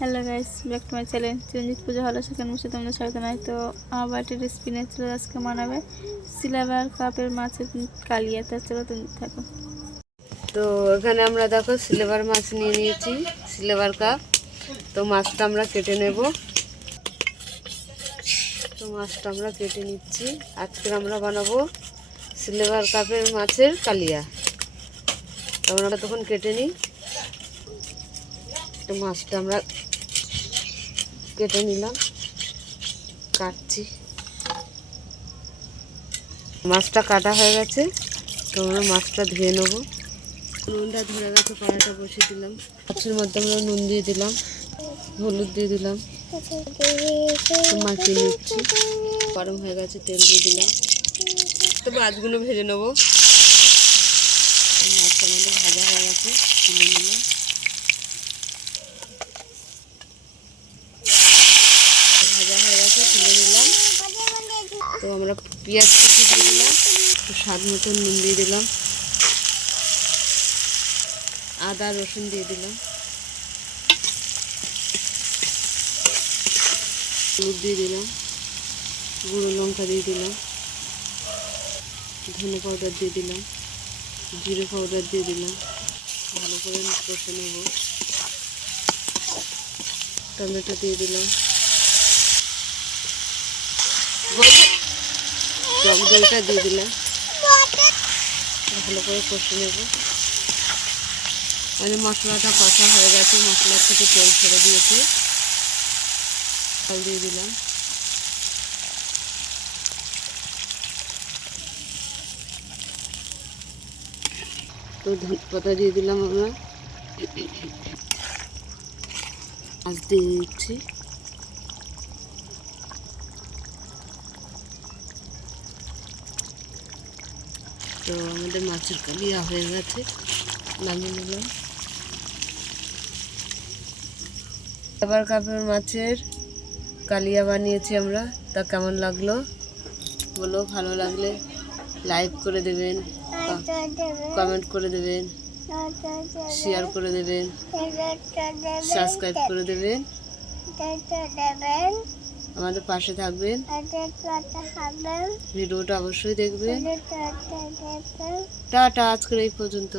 Hello guys back to my channel Chiranjit পুজো হলো সেখানে বসে তোমরা স্বাগত নাই তো আমার নিয়ে চলে আজকে মানাবে। সিলাবার কাপের মাছের কালিয়া তার চলো তুমি থাকো। তো এখানে আমরা দেখো সিলেবার মাছ নিয়ে নিয়েছি সিলেবার কাপ তো মাছটা আমরা কেটে নেব। তো মাছটা আমরা কেটে নিচ্ছি। আজকে আমরা বানাবো সিলেবার কাপের মাছের কালিয়া। তো আমরা তখন কেটে নিই। তো মাছটা আমরা কেটে নিলাম। কাটছি। মাছটা কাটা হয়ে গেছে তো আমরা মাছটা ধুয়ে নেব। নুনটা ধরে গেছে কড়াইটা বসিয়ে দিলাম। মাছের মধ্যে আমরা নুন দিয়ে দিলাম হলুদ দিয়ে দিলাম। মাখিয়ে নিচ্ছি। গরম হয়ে গেছে তেল দিয়ে দিলাম। তো মাছগুলো ভেজে নেব। তো মাছটা আমাদের ভাজা হয়ে গেছে তুলে নিলাম ভাজা হয়ে গেছে তুলে নিলাম তো আমরা পেঁয়াজ কুচি দিয়ে দিলাম স্বাদ মতো নুন দিয়ে দিলাম। আদা, রসুন দিয়ে দিলাম। হলুদ দিয়ে দিলাম। গুঁড়ো লঙ্কা দিয়ে দিলাম। ধনে পাউডার দিয়ে দিলাম। জিরে পাউডার দিয়ে দিলাম। ভালো করে কষে নেব। টমেটো দিয়ে দিলাম। টক দইটা দিয়ে দিলাম। ভালো করে কষে নেব। মানে মশলাটা কষা হয়ে গেছে, মশলার থেকে তেল ছেড়ে দিয়েছে। জল দিয়ে দিলাম। তো পাতা দিয়ে দিলাম আমরা। মাছ দিয়ে দিচ্ছি। তো আমাদের মাছের কালিয়া হয়ে গেছে। নামিয়ে নিলাম। এবার কাপের মাছের কালিয়া বানিয়েছি আমরা। তা কেমন লাগল? বলো, ভালো লাগলে লাইক করে দেবেন কমেন্ট করে দেবেন শেয়ার করে দেবেন সাবস্ক্রাইব করে দেবেন। আমাদের পাশে থাকবেন। ভিডিওটা অবশ্যই দেখবেন। টাটা আজকের এই পর্যন্ত।